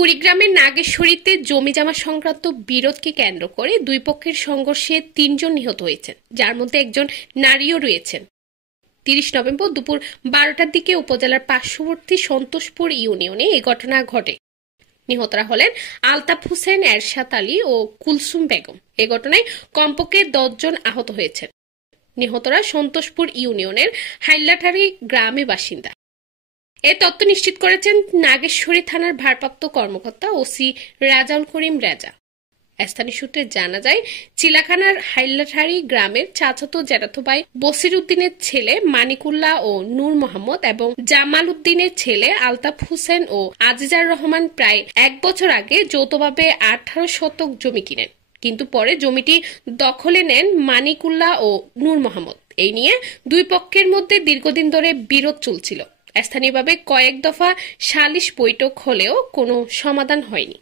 কুড়িগ্রামের নাগেশ্বরীতে জমিজমা সংক্রান্ত বিরোধকে কেন্দ্র করে দুই পক্ষের সংঘর্ষে ৩ জন নিহত হয়েছেন, যার মধ্যে একজন নারীও রয়েছেন। ৩০ নভেম্বর দুপুর ১২টার দিকে উপজেলার পার্শ্ববর্তী সন্তোষপুর ইউনিয়নে এই ঘটনা ঘটে। নিহতরা হলেন আলতাফ হোসেন, এরশাদ আলী ও কুলসুম বেগম। এ ঘটনায় কমপক্ষে ১০ জন আহত হয়েছেন। নিহতরা সন্তোষপুর ইউনিয়নের হাইলাঠারি গ্রামে বাসিন্দা। এ তথ্য নিশ্চিত করেছেন নাগেশ্বরী থানার ভারপ্রাপ্ত কর্মকর্তা ওসি রাজাউল করিম রাজা। স্থানীয় সূত্রে জানা যায়, চিলাখানার হাইলাঠারি গ্রামের চাচাতো জ্যাঠাতো ভাই বসির উদ্দিনের ছেলে মানিকুল্লাহ ও নূর মোহাম্মদ এবং জামাল উদ্দিনের ছেলে আলতাফ হোসেন ও আজিজার রহমান প্রায় ১ বছর আগে যৌথভাবে ১৮ শতক জমি কিনেন, কিন্তু পরে জমিটি দখলে নেন মানিকুল্লাহ ও নূর মোহাম্মদ। এই নিয়ে দুই পক্ষের মধ্যে দীর্ঘদিন ধরে বিরোধ চলছিল। স্থানীয়ভাবে কয়েক দফা সালিশ বৈঠক হলেও কোনো সমাধান হয়নি।